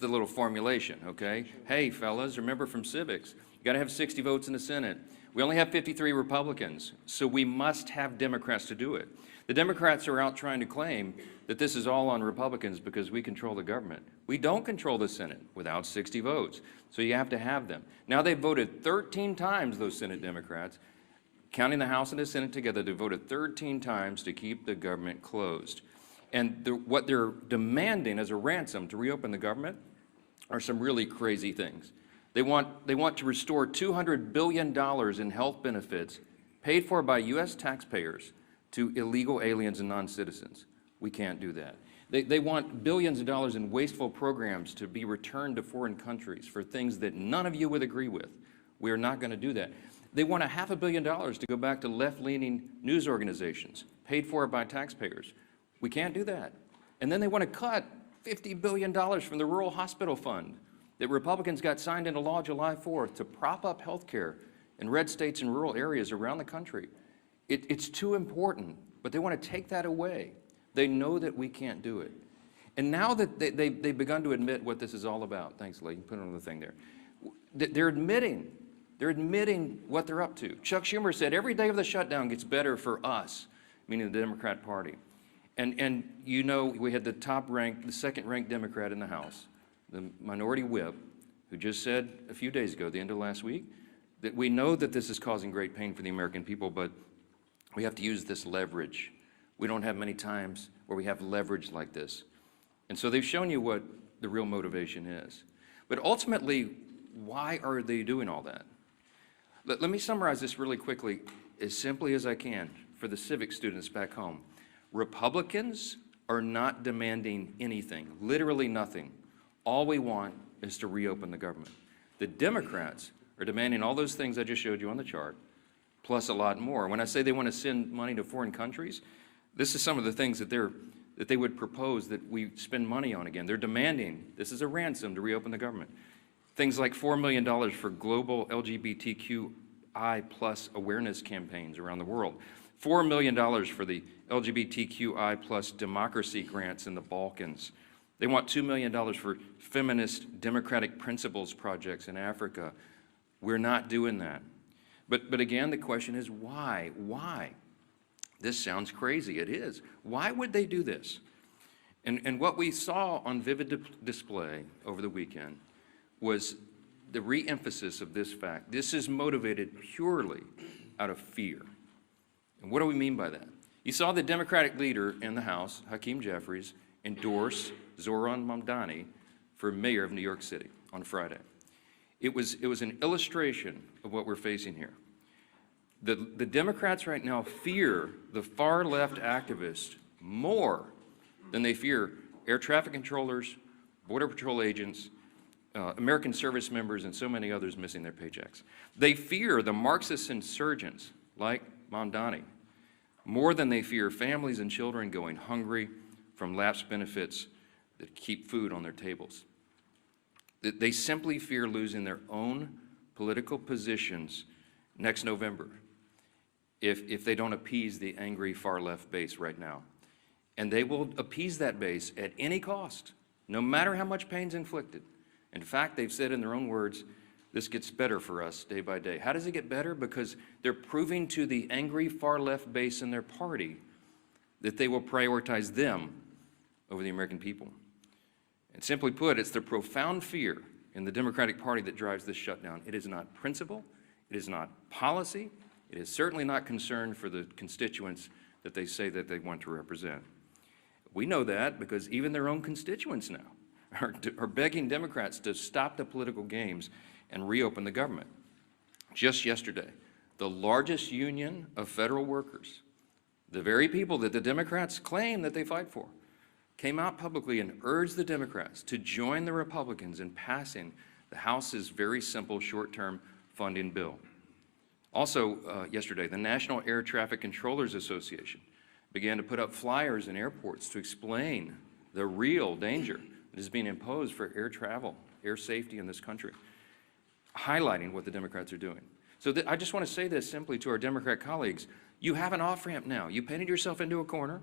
the little formulation, okay? Hey, fellas, remember from civics, you got to have 60 votes in the Senate. We only have 53 Republicans, so we must have Democrats to do it. The Democrats are out trying to claim that this is all on Republicans because we control the government. We don't control the Senate without 60 votes, so you have to have them. Now they've voted 13 times, those Senate Democrats, counting the House and the Senate together, they voted 13 times to keep the government closed. And what they're demanding as a ransom to reopen the government are some really crazy things. They want to restore $200 billion in health benefits paid for by U.S. taxpayers to illegal aliens and non-citizens. We can't do that. They want billions of dollars in wasteful programs to be returned to foreign countries for things that none of you would agree with. We are not going to do that. They want $500 million to go back to left-leaning news organizations paid for by taxpayers. We can't do that. And then they want to cut $50 billion from the Rural Hospital Fund that Republicans got signed into law July 4th to prop up health care in red states and rural areas around the country. It's too important, but they want to take that away. They know that we can't do it. And now that they've begun to admit what this is all about, thanks, Lee, put another thing there. They're admitting what they're up to. Chuck Schumer said every day of the shutdown gets better for us, meaning the Democrat Party. And you know, we had the second-ranked Democrat in the House, the minority whip, who just said a few days ago, the end of last week, that we know that this is causing great pain for the American people, but we have to use this leverage. We don't have many times where we have leverage like this. And so they've shown you what the real motivation is. But ultimately, why are they doing all that? Let me summarize this really quickly, as simply as I can, for the civic students back home. Republicans are not demanding anything, literally nothing. All we want is to reopen the government. The Democrats are demanding all those things I just showed you on the chart, plus a lot more. When I say they want to send money to foreign countries, this is some of the things that they would propose that we spend money on again. They're demanding, this is a ransom to reopen the government. Things like $4 million for global LGBTQI+ awareness campaigns around the world. $4 million for the LGBTQI+ democracy grants in the Balkans. They want $2 million for feminist democratic principles projects in Africa. We're not doing that. But again, the question is why? Why? This sounds crazy. It is. Why would they do this? And what we saw on vivid display over the weekend was the re-emphasis of this fact. This is motivated purely out of fear. And what do we mean by that? You saw the Democratic leader in the House, Hakeem Jeffries, endorse Zohran Mamdani for mayor of New York City on Friday. It was an illustration of what we're facing here. The Democrats right now fear the far-left activists more than they fear air traffic controllers, Border Patrol agents, American service members, and so many others missing their paychecks. They fear the Marxist insurgents like Mamdani more than they fear families and children going hungry from lapsed benefits that keep food on their tables. They simply fear losing their own political positions next November if they don't appease the angry far-left base right now. And they will appease that base at any cost, no matter how much pain's inflicted. In fact, they've said in their own words, this gets better for us day by day. How does it get better? Because they're proving to the angry far-left base in their party that they will prioritize them over the American people. And simply put, it's the profound fear in the Democratic Party that drives this shutdown. It is not principle, it is not policy, it is certainly not concern for the constituents that they say that they want to represent. We know that because even their own constituents now are begging Democrats to stop the political games and reopen the government. Just yesterday, the largest union of federal workers, the very people that the Democrats claim that they fight for, came out publicly and urged the Democrats to join the Republicans in passing the House's very simple short-term funding bill. Also, yesterday, the National Air Traffic Controllers Association began to put up flyers in airports to explain the real danger that is being imposed for air travel, air safety in this country, highlighting what the Democrats are doing. So I just want to say this simply to our Democrat colleagues. You have an off-ramp now. You painted yourself into a corner,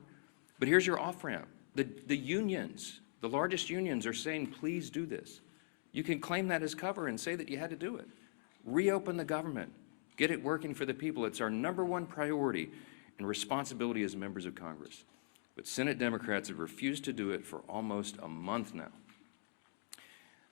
but here's your off-ramp. The unions The largest unions are saying, please do this. You can claim that as cover and say that you had to do it. Reopen the government. Get it working for the people. It's our #1 priority and responsibility as members of Congress. But Senate Democrats have refused to do it for almost a month now.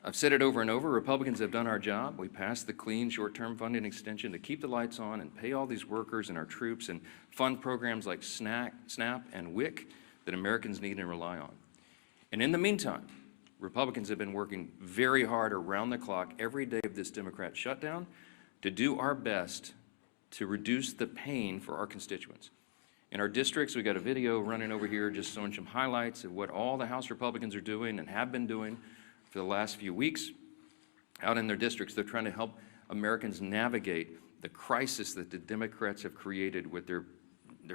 I've said it over and over, Republicans have done our job. We passed the clean short-term funding extension to keep the lights on and pay all these workers and our troops and fund programs like SNAP and WIC that Americans need and rely on. And in the meantime, Republicans have been working very hard around the clock every day of this Democrat shutdown to do our best to reduce the pain for our constituents. In our districts, we got a video running over here just showing some highlights of what all the House Republicans are doing and have been doing for the last few weeks. Out in their districts, they're trying to help Americans navigate the crisis that the Democrats have created with their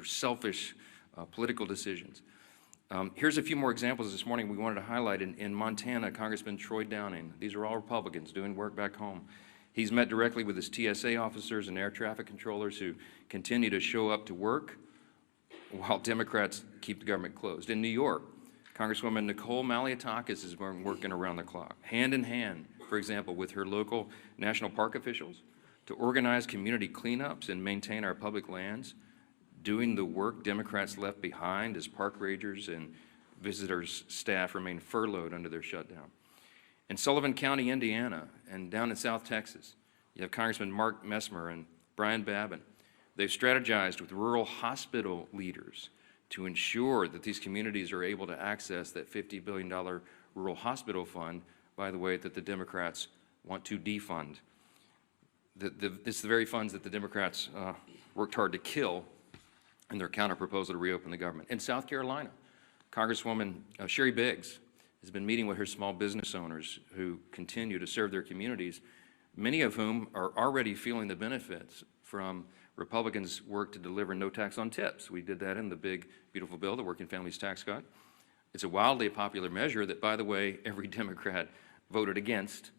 selfish political decisions. Here's a few more examples this morning we wanted to highlight. In Montana, Congressman Troy Downing, these are all Republicans doing work back home. He's met directly with his TSA officers and air traffic controllers who continue to show up to work while Democrats keep the government closed. In New York, Congresswoman Nicole Malliotakis has been working around the clock, hand in hand, for example, with her local national park officials to organize community cleanups and maintain our public lands, doing the work Democrats left behind as park rangers and visitors staff remain furloughed under their shutdown. In Sullivan County, Indiana, and down in South Texas, you have Congressman Mark Messmer and Brian Babin. They've strategized with rural hospital leaders to ensure that these communities are able to access that $50 billion rural hospital fund, by the way, that the Democrats want to defund. It's the very funds that the Democrats worked hard to kill in their counterproposal to reopen the government. In South Carolina, Congresswoman Sherry Biggs has been meeting with her small business owners who continue to serve their communities, many of whom are already feeling the benefits from Republicans' work to deliver no tax on tips. We did that in the big, beautiful bill, the Working Families Tax Cut. It's a wildly popular measure that, by the way, every Democrat voted against.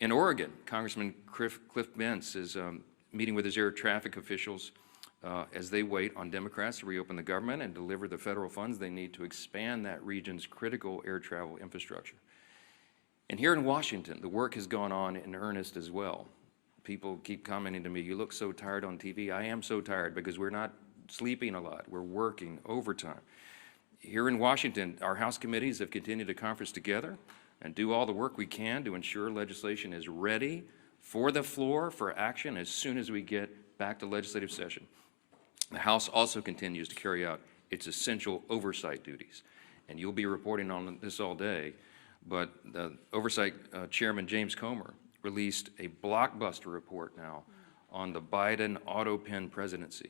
In Oregon, Congressman Cliff Bentz is meeting with his air traffic officials as they wait on Democrats to reopen the government and deliver the federal funds they need to expand that region's critical air travel infrastructure. And here in Washington, the work has gone on in earnest as well. People keep commenting to me, you look so tired on TV. I am so tired because we're not sleeping a lot. We're working overtime. Here in Washington, our House committees have continued to conference together and do all the work we can to ensure legislation is ready for the floor for action as soon as we get back to legislative session. The House also continues to carry out its essential oversight duties. And you'll be reporting on this all day, but the Oversight Chairman James Comer released a blockbuster report now on the Biden auto pen presidency.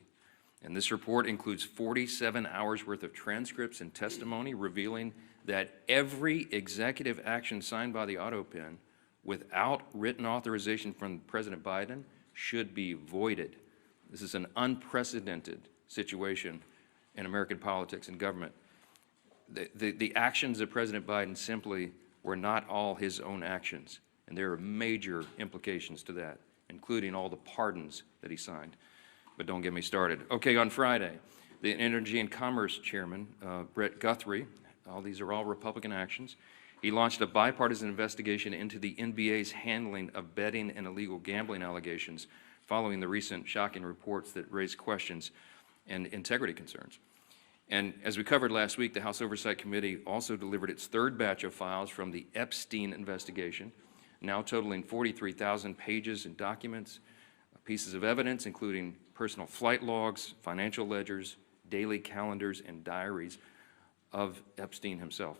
And this report includes 47 hours worth of transcripts and testimony revealing that every executive action signed by the auto pen without written authorization from President Biden should be voided. This is an unprecedented situation in American politics and government. The actions of President Biden simply were not all his own actions, and there are major implications to that, including all the pardons that he signed. But don't get me started. Okay, on Friday, the Energy and Commerce Chairman, Brett Guthrie, these are all Republican actions, he launched a bipartisan investigation into the NBA's handling of betting and illegal gambling allegations following the recent shocking reports that raised questions and integrity concerns. And as we covered last week, the House Oversight Committee also delivered its third batch of files from the Epstein investigation, now totaling 43,000 pages and documents, pieces of evidence, including personal flight logs, financial ledgers, daily calendars, and diaries of Epstein himself.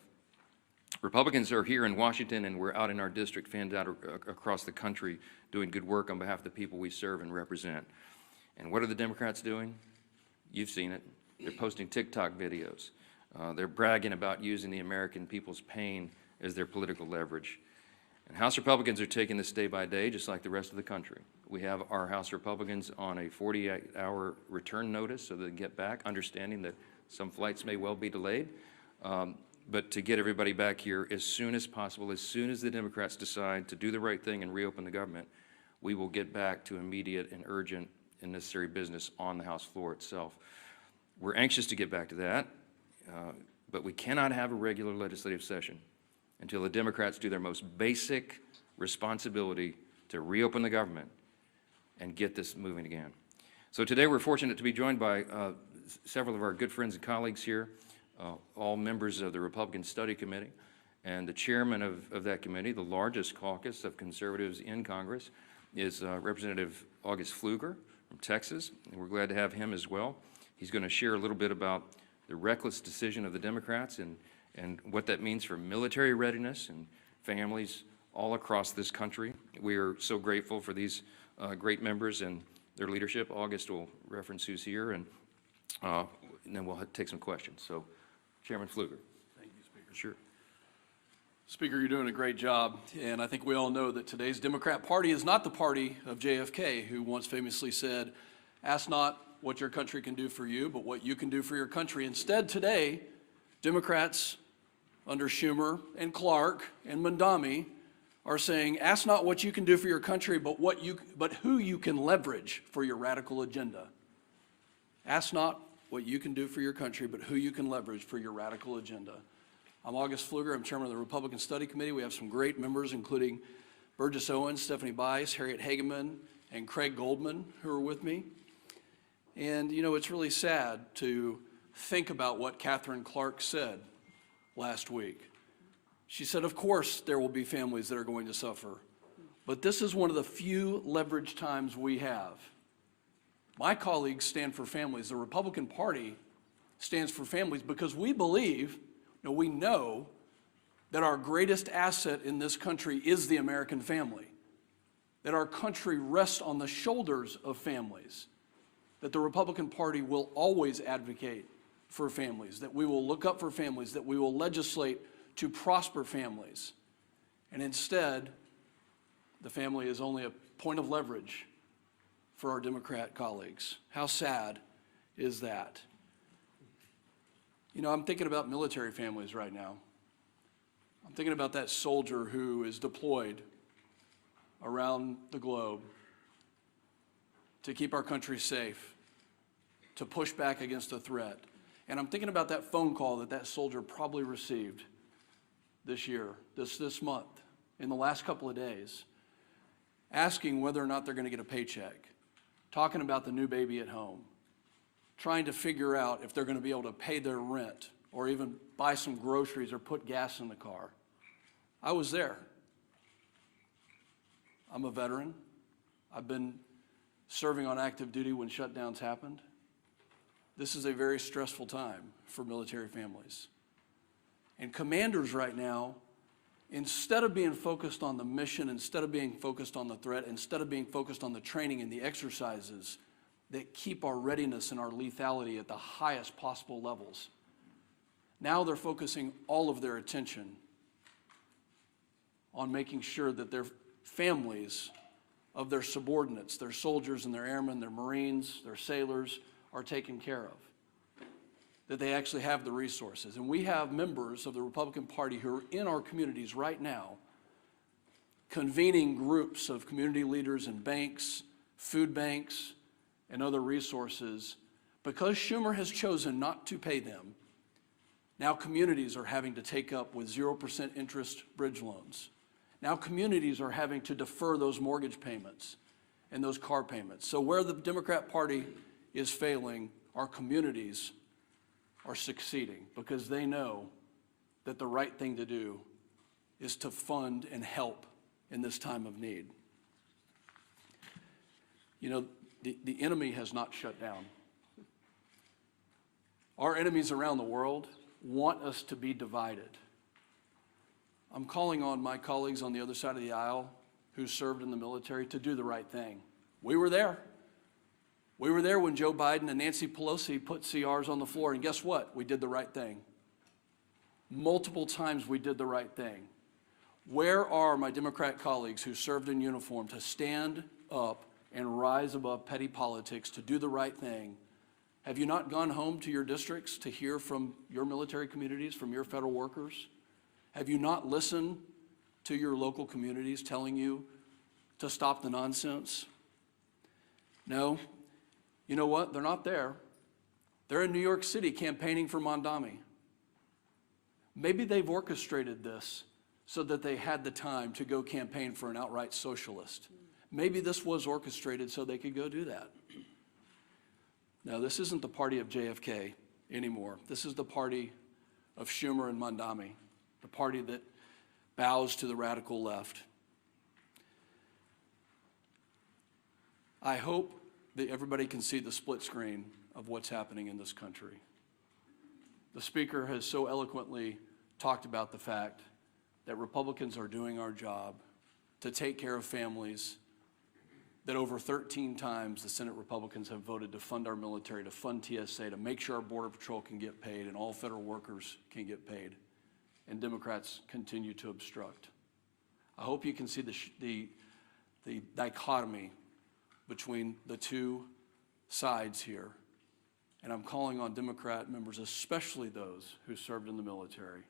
Republicans are here in Washington, and we're out in our district, fans out across the country, doing good work on behalf of the people we serve and represent. And what are the Democrats doing? You've seen it. They're posting TikTok videos. They're bragging about using the American people's pain as their political leverage. And House Republicans are taking this day by day, just like the rest of the country. We have our House Republicans on a 48-hour return notice so they get back, understanding that some flights may well be delayed. But to get everybody back here as soon as possible, as soon as the Democrats decide to do the right thing and reopen the government, we will get back to immediate and urgent and necessary business on the House floor itself. We're anxious to get back to that, but we cannot have a regular legislative session until the Democrats do their most basic responsibility to reopen the government and get this moving again. So today we're fortunate to be joined by several of our good friends and colleagues here, all members of the Republican Study Committee, and the chairman of that committee, the largest caucus of conservatives in Congress, is Representative August Pfluger from Texas, and we're glad to have him as well. He's going to share a little bit about the reckless decision of the Democrats and what that means for military readiness and families all across this country. We are so grateful for these great members and their leadership. August will reference who's here, and then we'll take some questions. So, Chairman Pfluger. Thank you, Speaker. Sure. Speaker, you're doing a great job, and I think we all know that today's Democrat Party is not the party of JFK, who once famously said, "Ask not what your country can do for you, but what you can do for your country." Instead, today, Democrats under Schumer and Clark and Mondami are saying, "Ask not what you can do for your country, but who you can leverage for your radical agenda." Ask not what you can do for your country, but who you can leverage for your radical agenda. I'm August Pfluger. I'm chairman of the Republican Study Committee. We have some great members, including Burgess Owens, Stephanie Bice, Harriet Hageman, and Craig Goldman, who are with me. And, you know, it's really sad to think about what Catherine Clark said last week. She said, of course, there will be families that are going to suffer, but this is one of the few leverage times we have. My colleagues stand for families. The Republican Party stands for families because we believe, we know that our greatest asset in this country is the American family, that our country rests on the shoulders of families, that the Republican Party will always advocate for families, that we will look up for families, that we will legislate to prosper families. And instead, the family is only a point of leverage for our Democrat colleagues. How sad is that? You know, I'm thinking about military families right now. I'm thinking about that soldier who is deployed around the globe to keep our country safe, to push back against a threat. And I'm thinking about that phone call that soldier probably received this year, this month, in the last couple of days, asking whether or not they're going to get a paycheck, talking about the new baby at home, trying to figure out if they're going to be able to pay their rent or even buy some groceries or put gas in the car. I was there. I'm a veteran. I've been serving on active duty when shutdowns happened. This is a very stressful time for military families. And commanders right now, instead of being focused on the mission, instead of being focused on the threat, instead of being focused on the training and the exercises that keep our readiness and our lethality at the highest possible levels, now they're focusing all of their attention on making sure that their families of their subordinates, their soldiers and their airmen, their Marines, their sailors, are taken care of, that they actually have the resources. And we have members of the Republican Party who are in our communities right now convening groups of community leaders and banks, food banks, and other resources. Because Schumer has chosen not to pay them, now communities are having to take up with 0% interest bridge loans. Now communities are having to defer those mortgage payments and those car payments. So where the Democrat Party is failing, our communities are succeeding because they know that the right thing to do is to fund and help in this time of need. You know, the enemy has not shut down. Our enemies around the world want us to be divided. I'm calling on my colleagues on the other side of the aisle who served in the military to do the right thing. We were there. We were there when Joe Biden and Nancy Pelosi put CRs on the floor, and guess what? We did the right thing. Multiple times we did the right thing. Where are my Democrat colleagues who served in uniform to stand up and rise above petty politics, to do the right thing? Have you not gone home to your districts to hear from your military communities, from your federal workers? Have you not listened to your local communities telling you to stop the nonsense? No. You know what? They're not there. They're in New York City campaigning for Mondami. Maybe they've orchestrated this so that they had the time to go campaign for an outright socialist. Maybe this was orchestrated so they could go do that. Now, this isn't the party of JFK anymore. This is the party of Schumer and Mondami, the party that bows to the radical left. I hope that everybody can see the split screen of what's happening in this country. The speaker has so eloquently talked about the fact that Republicans are doing our job to take care of families, that over 13 times the Senate Republicans have voted to fund our military, to fund TSA, to make sure our Border Patrol can get paid and all federal workers can get paid, and Democrats continue to obstruct. I hope you can see the dichotomy between the two sides here. And I'm calling on Democrat members, especially those who served in the military,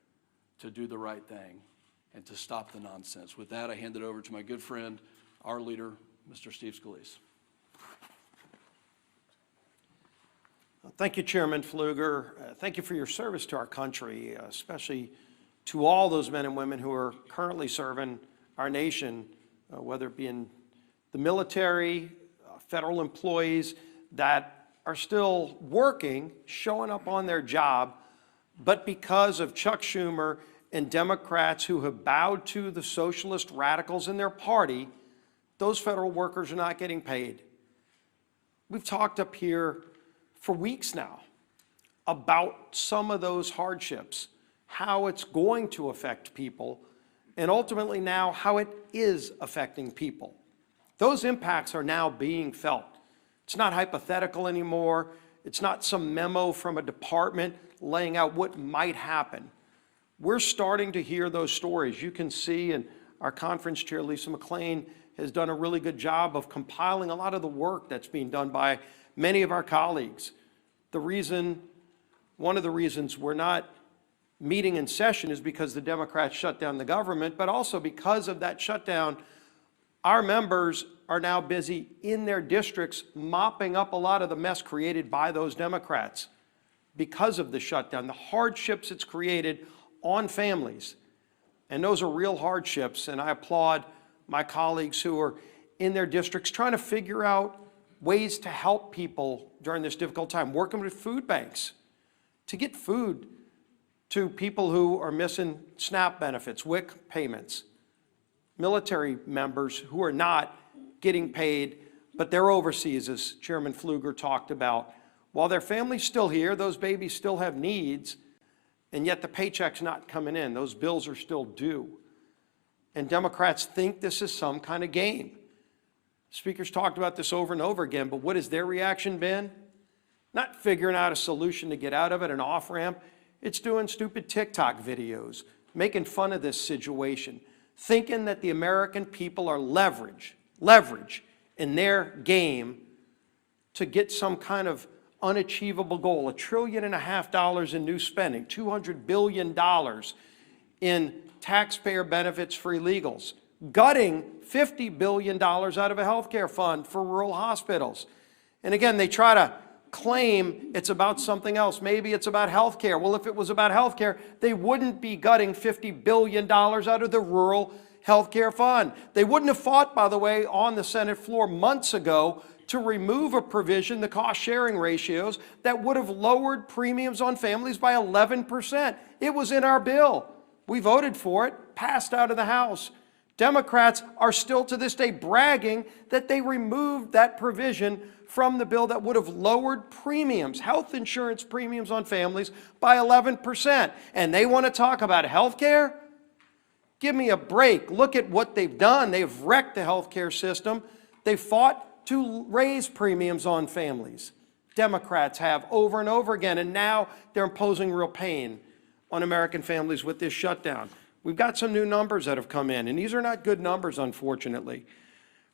to do the right thing and to stop the nonsense. With that, I hand it over to my good friend, our leader, Mr. Steve Scalise. Thank you, Chairman Pfluger. Thank you for your service to our country, especially to all those men and women who are currently serving our nation, whether it be in the military, federal employees that are still working, showing up on their job, but because of Chuck Schumer and Democrats who have bowed to the socialist radicals in their party, those federal workers are not getting paid. We've talked up here for weeks now about some of those hardships, how it's going to affect people, and ultimately now how it is affecting people. Those impacts are now being felt. It's not hypothetical anymore. It's not some memo from a department laying out what might happen. We're starting to hear those stories. You can see, and our conference chair, Lisa McLean, has done a really good job of compiling a lot of the work that's being done by many of our colleagues. One of the reasons we're not meeting in session is because the Democrats shut down the government, but also because of that shutdown, our members are now busy in their districts mopping up a lot of the mess created by those Democrats because of the shutdown, the hardships it's created on families. And those are real hardships, and I applaud my colleagues who are in their districts trying to figure out ways to help people during this difficult time, working with food banks to get food to people who are missing SNAP benefits, WIC payments, military members who are not getting paid, but they're overseas, as Chairman Pfluger talked about. While their family's still here, those babies still have needs, and yet the paycheck's not coming in. Those bills are still due. And Democrats think this is some kind of game. Speakers talked about this over and over again, but what has their reaction been? Not figuring out a solution to get out of it, an off-ramp. It's doing stupid TikTok videos, making fun of this situation, thinking that the American people are leverage in their game to get some kind of unachievable goal, $1.5 trillion in new spending, $200 billion in taxpayer benefits for illegals, gutting $50 billion out of a healthcare fund for rural hospitals. And again, they try to claim it's about something else. Maybe it's about healthcare. Well, if it was about healthcare, they wouldn't be gutting $50 billion out of the rural healthcare fund. They wouldn't have fought, by the way, on the Senate floor months ago to remove a provision, the cost-sharing ratios, that would have lowered premiums on families by 11%. It was in our bill. We voted for it, passed out of the House. Democrats are still to this day bragging that they removed that provision from the bill that would have lowered premiums, health insurance premiums on families by 11%. And they want to talk about health care? Give me a break. Look at what they've done. They've wrecked the health care system. They fought to raise premiums on families. Democrats have over and over again, and now they're imposing real pain on American families with this shutdown. We've got some new numbers that have come in, and these are not good numbers, unfortunately.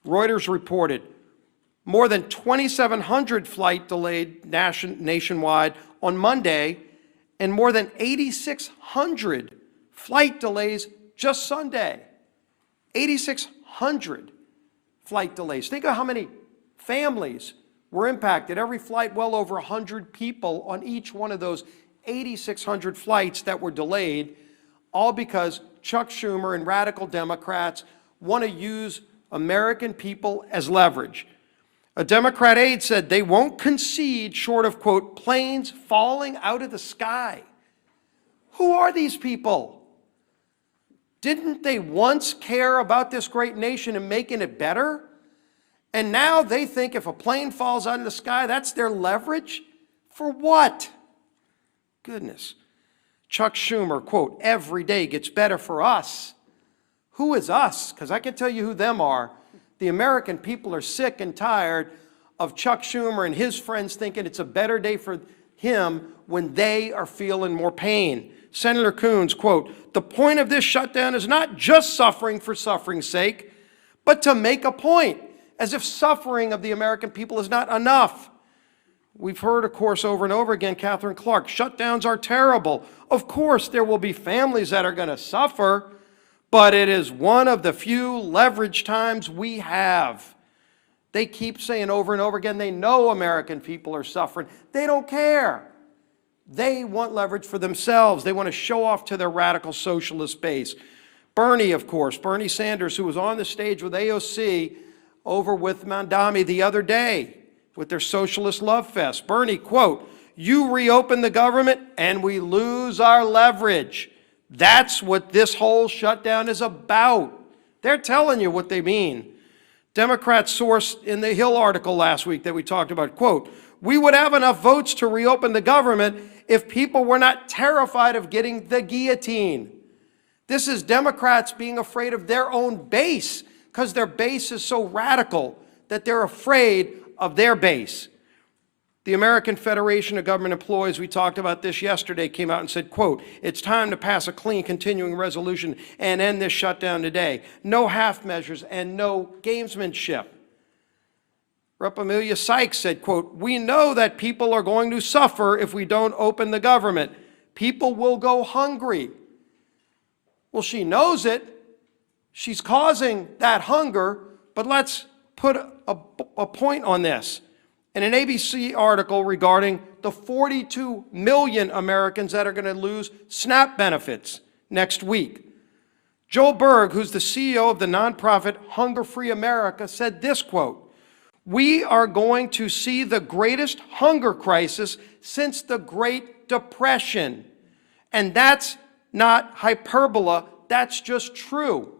Reuters reported more than 2,700 flight delayed nationwide on Monday, and more than 8,600 flight delays just Sunday. 8,600 flight delays. Think of how many families were impacted. Every flight, well over 100 people on each one of those 8,600 flights that were delayed, all because Chuck Schumer and radical Democrats want to use American people as leverage. A Democrat aide said they won't concede short of, quote, planes falling out of the sky. Who are these people? Didn't they once care about this great nation and making it better? And now they think if a plane falls out of the sky, that's their leverage? For what? Goodness. Chuck Schumer, quote, every day gets better for us. Who is us? Because I can tell you who them are. The American people are sick and tired of Chuck Schumer and his friends thinking it's a better day for him when they are feeling more pain. Senator Coons, quote, the point of this shutdown is not just suffering for suffering's sake, but to make a point, as if suffering of the American people is not enough. We've heard, of course, over and over again, Catherine Clark, shutdowns are terrible. Of course, there will be families that are going to suffer, but it is one of the few leverage times we have. They keep saying over and over again, they know American people are suffering. They don't care. They want leverage for themselves. They want to show off to their radical socialist base. Bernie, of course, Bernie Sanders, who was on the stage with AOC over with Mandami the other day with their socialist love fest. Bernie, quote, you reopen the government and we lose our leverage. That's what this whole shutdown is about. They're telling you what they mean. Democrats source in the Hill article last week that we talked about, quote, we would have enough votes to reopen the government if people were not terrified of getting the guillotine. This is Democrats being afraid of their own base because their base is so radical that they're afraid of their base. The American Federation of Government Employees, we talked about this yesterday, came out and said, quote, it's time to pass a clean continuing resolution and end this shutdown today. No half measures and no gamesmanship. Rep. Amelia Sykes said, quote, we know that people are going to suffer if we don't open the government. People will go hungry. Well, she knows it. She's causing that hunger, but let's put a point on this. In an ABC article regarding the 42 million Americans that are going to lose SNAP benefits next week, Joel Berg, who's the CEO of the nonprofit Hunger Free America, said this, quote, we are going to see the greatest hunger crisis since the Great Depression. And that's not hyperbole, that's just true.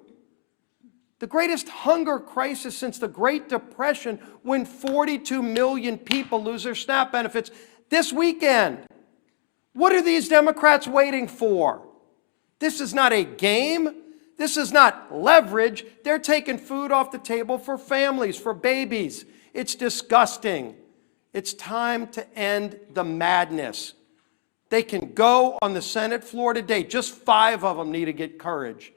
The greatest hunger crisis since the Great Depression when 42 million people lose their SNAP benefits this weekend. What are these Democrats waiting for? This is not a game. This is not leverage. They're taking food off the table for families, for babies. It's disgusting. It's time to end the madness. They can go on the Senate floor today. Just 5 of them need to get courage.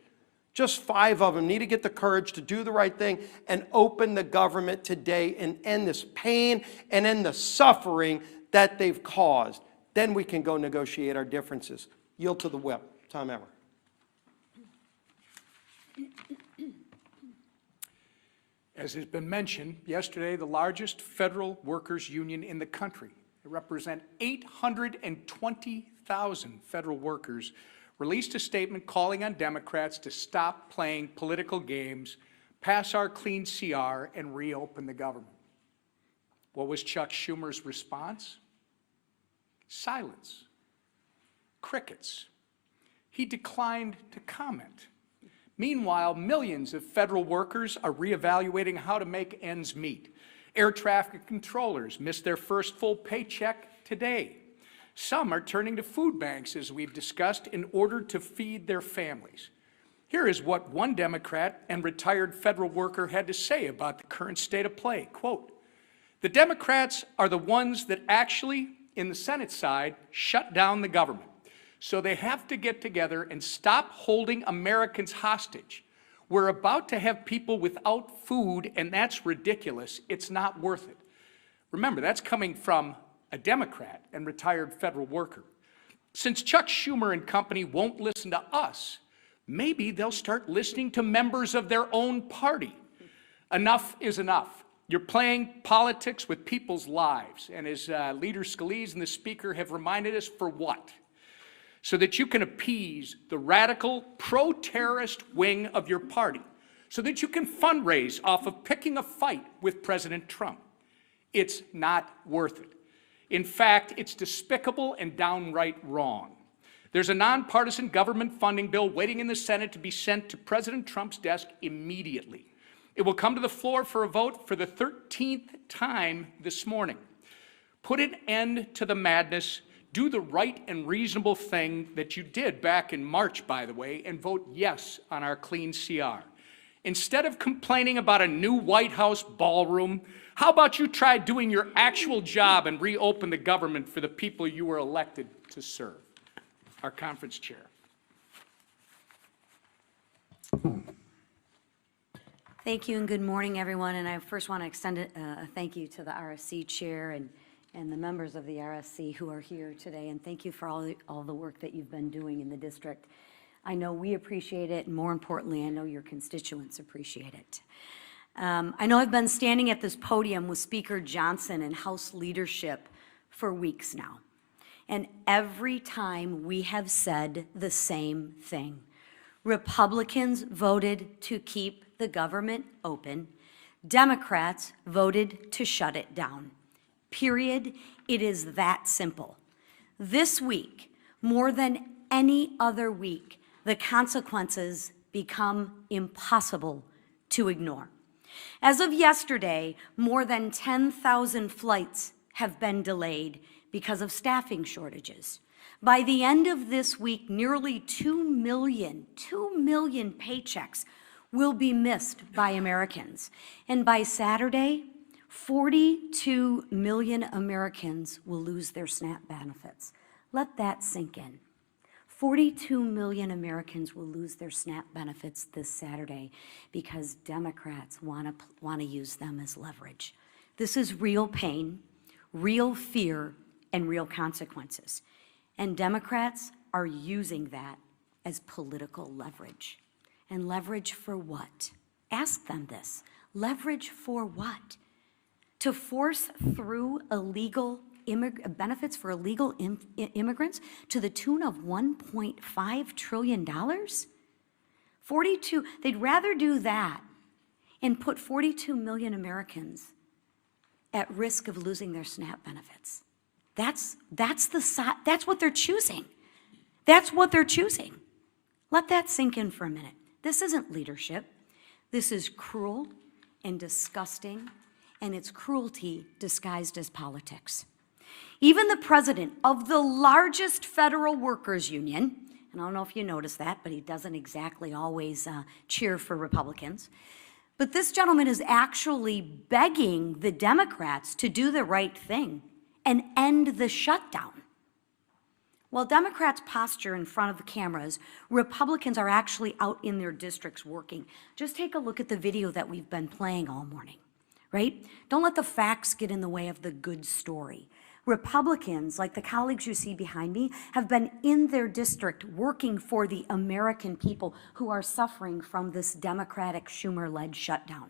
Just 5 of them need to get the courage to do the right thing and open the government today and end this pain and end the suffering that they've caused. Then we can go negotiate our differences. Yield to the whip. Tom Emmer. As has been mentioned, yesterday the largest federal workers union in the country, they represent 820,000 federal workers, released a statement calling on Democrats to stop playing political games, pass our clean CR, and reopen the government. What was Chuck Schumer's response? Silence. Crickets. He declined to comment. Meanwhile, millions of federal workers are reevaluating how to make ends meet. Air traffic controllers missed their first full paycheck today. Some are turning to food banks, as we've discussed, in order to feed their families. Here is what one Democrat and retired federal worker had to say about the current state of play. Quote, the Democrats are the ones that actually, in the Senate side, shut down the government. So they have to get together and stop holding Americans hostage. We're about to have people without food, and that's ridiculous. It's not worth it. Remember, that's coming from a Democrat and retired federal worker. Since Chuck Schumer and company won't listen to us, maybe they'll start listening to members of their own party. Enough is enough. You're playing politics with people's lives, and as Leader Scalise and the Speaker have reminded us, for what? so that you can appease the radical pro-terrorist wing of your party, so that you can fundraise off of picking a fight with President Trump. It's not worth it. In fact, it's despicable and downright wrong. There's a nonpartisan government funding bill waiting in the Senate to be sent to President Trump's desk immediately. It will come to the floor for a vote for the 13th time this morning. Put an end to the madness. Do the right and reasonable thing that you did back in March, by the way, and vote yes on our clean CR. Instead of complaining about a new White House ballroom, how about you try doing your actual job and reopen the government for the people you were elected to serve? Our conference chair. Thank you and good morning, everyone. And I first want to extend a thank you to the RSC chair and the members of the RSC who are here today. And thank you for all the work that you've been doing in the district. I know we appreciate it, and more importantly, I know your constituents appreciate it. I know I've been standing at this podium with Speaker Johnson and House leadership for weeks now. And every time we have said the same thing. Republicans voted to keep the government open. Democrats voted to shut it down. Period. It is that simple. This week, more than any other week, the consequences become impossible to ignore. As of yesterday, more than 10,000 flights have been delayed because of staffing shortages. By the end of this week, nearly 2 million paychecks will be missed by Americans. And by Saturday, 42 million Americans will lose their SNAP benefits. Let that sink in. 42 million Americans will lose their SNAP benefits this Saturday because Democrats want to use them as leverage. This is real pain, real fear, and real consequences. And Democrats are using that as political leverage. And leverage for what? Ask them this. Leverage for what? To force through illegal benefits for illegal immigrants to the tune of $1.5 trillion? They'd rather do that and put 42 million Americans at risk of losing their SNAP benefits. That's what they're choosing. That's what they're choosing. Let that sink in for a minute. This isn't leadership. This is cruel and disgusting, and it's cruelty disguised as politics. Even the president of the largest federal workers union, and I don't know if you noticed that, but he doesn't exactly always cheer for Republicans, but this gentleman is actually begging the Democrats to do the right thing and end the shutdown. While Democrats posture in front of the cameras, Republicans are actually out in their districts working. Just take a look at the video that we've been playing all morning, right? Don't let the facts get in the way of the good story. Republicans, like the colleagues you see behind me, have been in their district working for the American people who are suffering from this Democratic Schumer-led shutdown.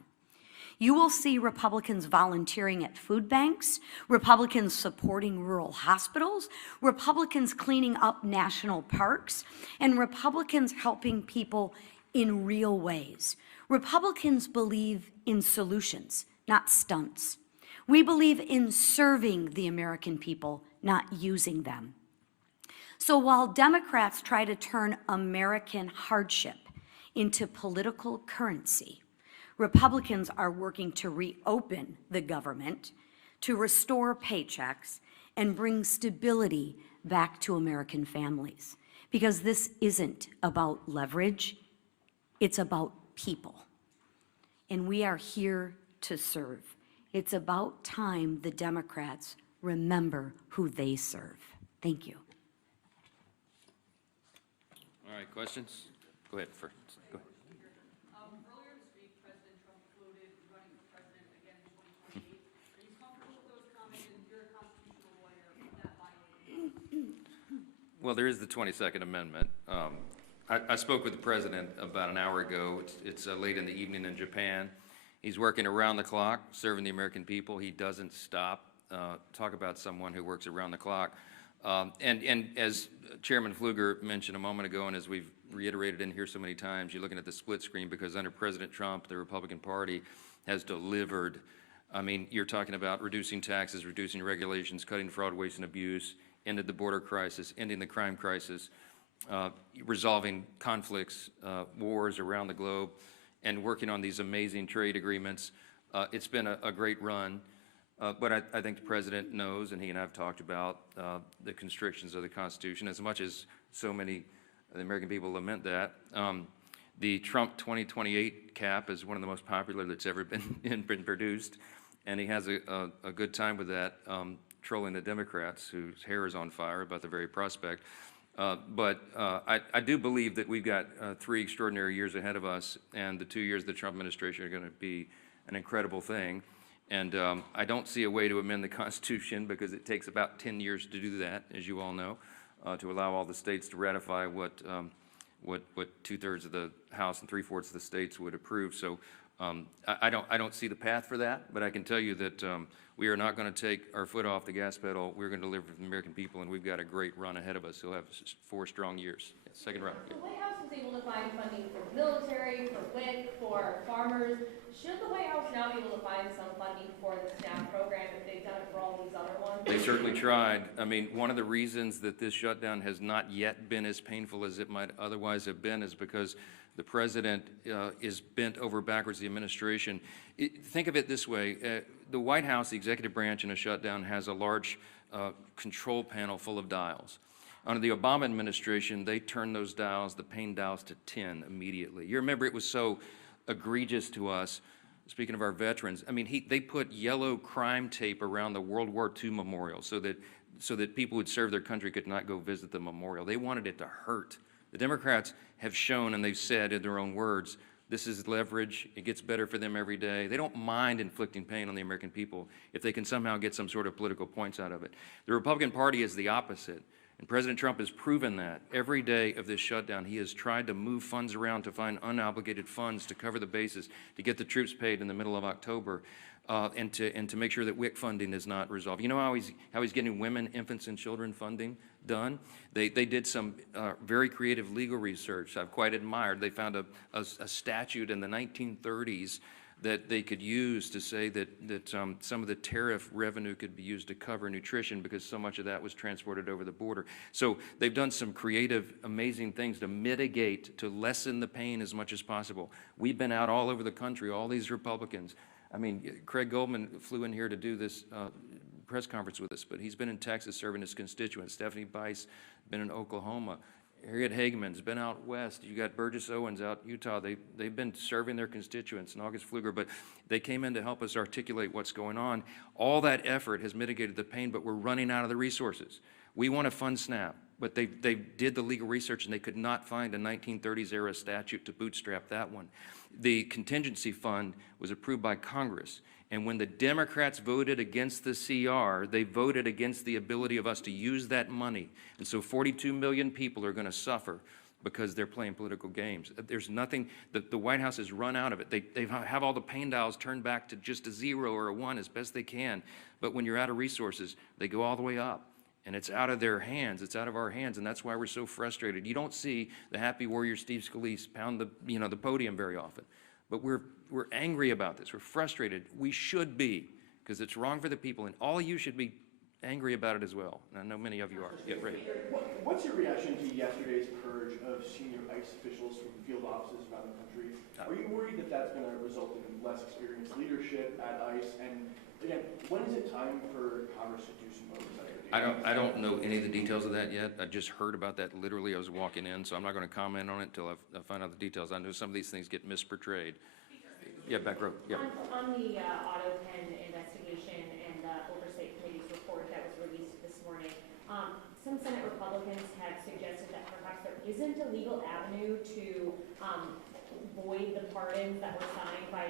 You will see Republicans volunteering at food banks, Republicans supporting rural hospitals, Republicans cleaning up national parks, and Republicans helping people in real ways. Republicans believe in solutions, not stunts. We believe in serving the American people, not using them. So while Democrats try to turn American hardship into political currency, Republicans are working to reopen the government, to restore paychecks, and bring stability back to American families. Because this isn't about leverage, it's about people. And we are here to serve. It's about time the Democrats remember who they serve. Thank you. All right, questions? Go ahead first. Go ahead. Earlier this week, President Trump floated running for president again in 2028. Are you comfortable with those comments, and you're a constitutional lawyer, would that violate? Well, there is the 22nd Amendment. I spoke with the president about an hour ago. It's late in the evening in Japan. He's working around the clock, serving the American people. He doesn't stop. Talk about someone who works around the clock. And as Chairman Pfluger mentioned a moment ago, and as we've reiterated in here so many times, you're looking at the split screen because under President Trump, the Republican Party has delivered. I mean, you're talking about reducing taxes, reducing regulations, cutting fraud, waste, and abuse, ended the border crisis, ending the crime crisis, resolving conflicts, wars around the globe, and working on these amazing trade agreements. It's been a great run. But I think the President knows, and he and I have talked about the constrictions of the Constitution, as much as so many of the American people lament that. The Trump 2028 cap is one of the most popular that's ever been produced, and he has a good time with that, trolling the Democrats whose hair is on fire about the very prospect. But I do believe that we've got 3 extraordinary years ahead of us, and the 2 years of the Trump administration are going to be an incredible thing. And I don't see a way to amend the Constitution because it takes about 10 years to do that, as you all know, to allow all the states to ratify what 2/3 of the House and 3/4 of the states would approve. So I don't see the path for that, but I can tell you that we are not going to take our foot off the gas pedal. We're going to deliver for the American people, and we've got a great run ahead of us. We'll have 4 strong years. Yeah, second round. The White House was able to find funding for the military, for WIC, for farmers. Should the White House now be able to find some funding for the SNAP program if they've done it for all these other ones? They certainly tried. I mean, one of the reasons that this shutdown has not yet been as painful as it might otherwise have been is because the President is bent over backwards, the administration. Think of it this way. The White House, the executive branch in a shutdown, has a large control panel full of dials. Under the Obama administration, they turned those dials, the pain dials, to 10 immediately. You remember it was so egregious to us, speaking of our veterans. I mean, they put yellow crime tape around the World War II memorial so that people who would serve their country could not go visit the memorial. They wanted it to hurt. The Democrats have shown, and they've said in their own words, this is leverage. It gets better for them every day. They don't mind inflicting pain on the American people if they can somehow get some sort of political points out of it. The Republican Party is the opposite, and President Trump has proven that. Every day of this shutdown, he has tried to move funds around to find unobligated funds to cover the bases, to get the troops paid in the middle of October, and to make sure that WIC funding is not resolved. You know how he's getting women, infants, and children funding done? They did some very creative legal research I've quite admired. They found a statute in the 1930s that they could use to say that some of the tariff revenue could be used to cover nutrition because so much of that was transported over the border. So they've done some creative, amazing things to mitigate, to lessen the pain as much as possible. We've been out all over the country, all these Republicans. I mean, Craig Goldman flew in here to do this press conference with us, but he's been in Texas serving his constituents. Stephanie Bice been in Oklahoma. Harriet Hageman's been out west. You got Burgess Owens out in Utah. They've been serving their constituents, and August Pfluger, but they came in to help us articulate what's going on. All that effort has mitigated the pain, but we're running out of the resources. We want to fund SNAP, but they did the legal research, and they could not find a 1930s era statute to bootstrap that one. The contingency fund was approved by Congress. And when the Democrats voted against the CR, they voted against the ability of us to use that money. And so 42 million people are going to suffer because they're playing political games. There's nothing, the White House has run out of it. They have all the pain dials turned back to just a 0 or a 1 as best they can. But when you're out of resources, they go all the way up. And it's out of their hands, it's out of our hands, and that's why we're so frustrated. You don't see the happy warrior Steve Scalise pound the podium very often. But we're angry about this. We're frustrated. We should be, because it's wrong for the people, and all of you should be angry about it as well. And I know many of you are. Yeah, right. What's your reaction to yesterday's purge of senior ICE officials from field offices around the country? Are you worried that that's going to result in less experienced leadership at ICE? And again, when is it time for Congress to do some oversight? I don't know any of the details of that yet. I just heard about that literally. I was walking in, so I'm not going to comment on it until I find out the details. I know some of these things get misportrayed. Yeah, back row. Yeah. On the auto pen investigation and the Oversight Committee's report that was released this morning, some Senate Republicans have suggested that perhaps there isn't a legal avenue to void the pardons that were signed by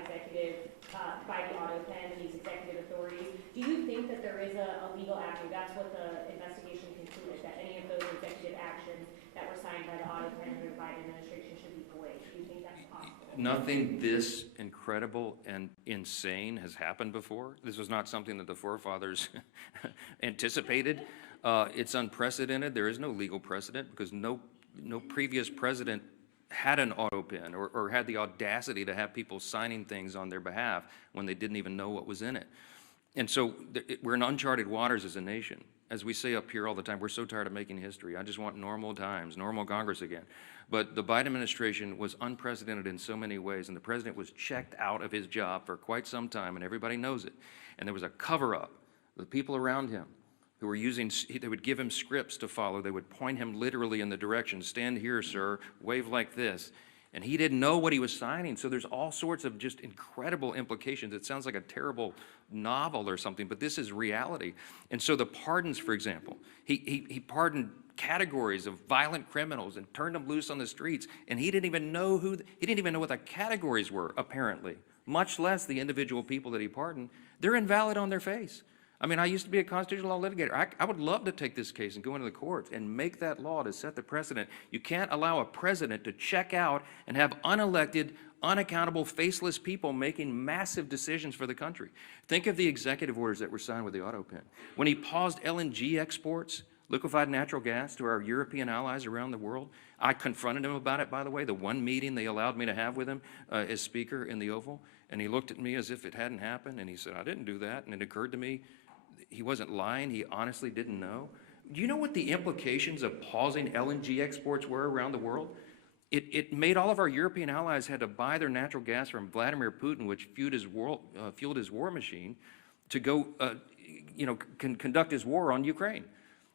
by the auto pen and these executive authorities. Do you think that there is a legal avenue? That's what the investigation concluded, that any of those executive actions that were signed by the auto pen and the Biden administration should be void. Do you think that's possible? Nothing this incredible and insane has happened before. This was not something that the forefathers anticipated. It's unprecedented. There is no legal precedent because no previous president had an auto pen or had the audacity to have people signing things on their behalf when they didn't even know what was in it. And so we're in uncharted waters as a nation. As we say up here all the time, we're so tired of making history. I just want normal times, normal Congress again. But the Biden administration was unprecedented in so many ways, and the president was checked out of his job for quite some time, and everybody knows it. And there was a cover-up. The people around him who were they would give him scripts to follow. They would point him literally in the direction, stand here, sir, wave like this. And he didn't know what he was signing. So there's all sorts of just incredible implications. It sounds like a terrible novel or something, but this is reality. And so the pardons, for example, he pardoned categories of violent criminals and turned them loose on the streets. And he didn't even know what the categories were, apparently, much less the individual people that he pardoned. They're invalid on their face. I mean, I used to be a constitutional law litigator. I would love to take this case and go into the courts and make that law to set the precedent. You can't allow a president to check out and have unelected, unaccountable, faceless people making massive decisions for the country. Think of the executive orders that were signed with the auto pen. When he paused LNG exports, liquefied natural gas, to our European allies around the world, I confronted him about it, by the way, the one meeting they allowed me to have with him as Speaker in the Oval. And he looked at me as if it hadn't happened, and he said, I didn't do that. And it occurred to me, he wasn't lying, he honestly didn't know. Do you know what the implications of pausing LNG exports were around the world? It made all of our European allies had to buy their natural gas from Vladimir Putin, which fueled his war machine, to go conduct his war on Ukraine.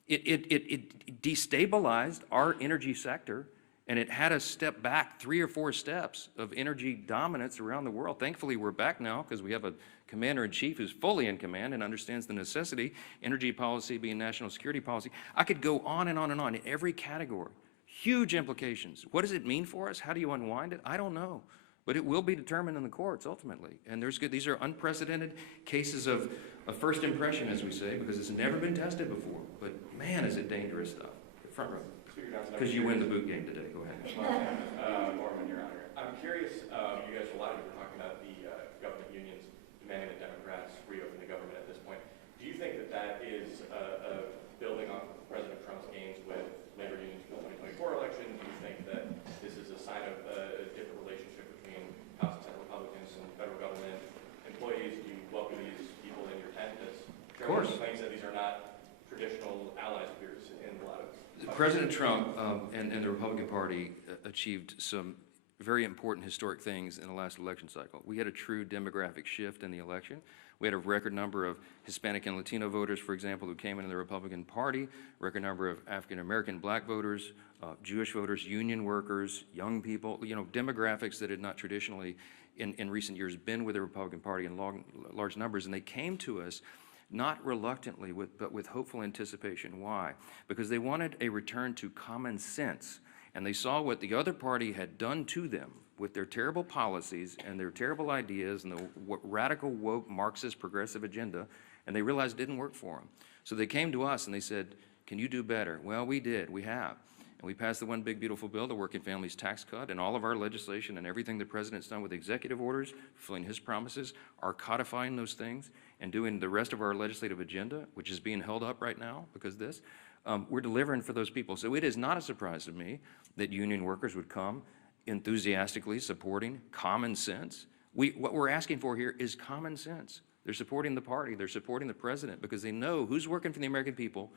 It destabilized our energy sector, and it had us step back 3 or 4 steps of energy dominance around the world. Thankfully, we're back now because we have a commander-in-chief who's fully in command and understands the necessity, energy policy being national security policy. I could go on and on and on in every category. Huge implications. What does it mean for us? How do you unwind it? I don't know. But it will be determined in the courts ultimately. And these are unprecedented cases of first impression, as we say, because it's never been tested before. But man, is it dangerous stuff. Front row. Because you win the boot game today. Go ahead. Norman, Your Honor. I'm curious, you guys, a lot of you were talking about the government unions demanding that Democrats reopen the government at this point. Do you think that that is building off of President Trump's gains with labor unions in the 2024 election? Do you think that this is a sign of a different relationship between House and Senate Republicans and federal government employees? Do you welcome these people in your tent? As Chairman claims that these are not traditional allies of yours in a lot of President Trump and the Republican Party achieved some very important historic things in the last election cycle. We had a true demographic shift in the election. We had a record number of Hispanic and Latino voters, for example, who came into the Republican Party, record number of African-American black voters, Jewish voters, union workers, young people, demographics that had not traditionally in recent years been with the Republican Party in large numbers, and they came to us not reluctantly, but with hopeful anticipation. Why? Because they wanted a return to common sense, and they saw what the other party had done to them with their terrible policies and their terrible ideas and the radical, woke, Marxist, progressive agenda, and they realized it didn't work for them. So they came to us and they said, can you do better? Well, we did. We have. And we passed the One Big Beautiful Bill, the Working Families Tax Cut, and all of our legislation and everything the President's done with executive orders, fulfilling his promises, are codifying those things and doing the rest of our legislative agenda, which is being held up right now because of this. We're delivering for those people. So it is not a surprise to me that union workers would come enthusiastically supporting common sense. What we're asking for here is common sense. They're supporting the party, they're supporting the president because they know who's working for the American people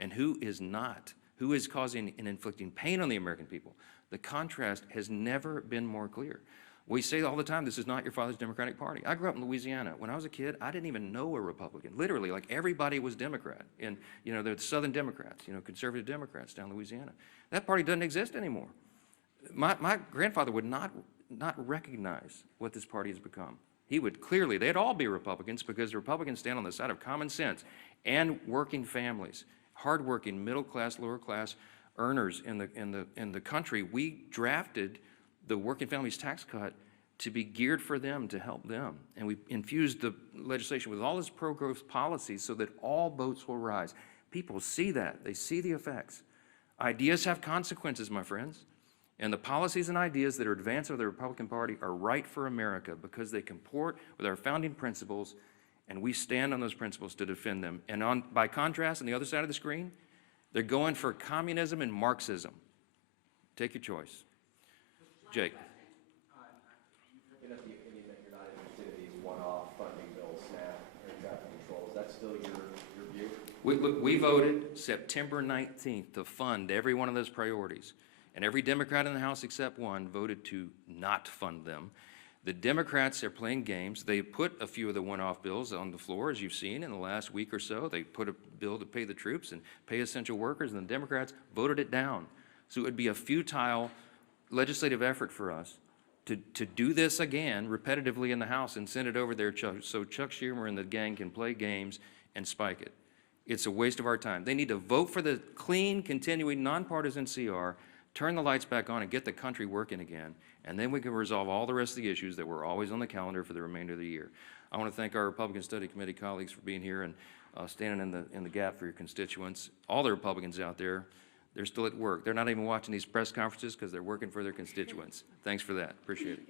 and who is not, who is causing and inflicting pain on the American people. The contrast has never been more clear. We say all the time, this is not your father's Democratic Party. I grew up in Louisiana. When I was a kid, I didn't even know a Republican. Literally, like everybody was Democrat. And, they're the Southern Democrats, conservative Democrats down in Louisiana. That party doesn't exist anymore. My grandfather would not recognize what this party has become. He would clearly, they'd all be Republicans because the Republicans stand on the side of common sense and working families, hardworking, middle class, lower class earners in the country. We drafted the Working Families Tax Cut to be geared for them, to help them. And we infused the legislation with all its pro-growth policies so that all boats will rise. People see that. They see the effects. Ideas have consequences, my friends. And the policies and ideas that are advanced by the Republican Party are right for America because they comport with our founding principles And we stand on those principles to defend them. And by contrast, on the other side of the screen, they're going for communism and Marxism. Take your choice. Jake. You know, the opinion that you're not interested in these one-off funding bills, SNAP, air traffic control, is that still your view? Look, we voted September 19th to fund every one of those priorities. And every Democrat in the House except one voted to not fund them. The Democrats are playing games. They put a few of the one-off bills on the floor, as you've seen in the last week or so. They put a bill to pay the troops and pay essential workers, and the Democrats voted it down. So it would be a futile legislative effort for us to do this again repetitively in the House and send it over there so Chuck Schumer and the gang can play games and spike it. It's a waste of our time. They need to vote for the clean, continuing, nonpartisan CR, turn the lights back on and get the country working again, and then we can resolve all the rest of the issues that were always on the calendar for the remainder of the year. I want to thank our Republican Study Committee colleagues for being here and standing in the gap for your constituents. All the Republicans out there, they're still at work. They're not even watching these press conferences because they're working for their constituents. Thanks for that. Appreciate it.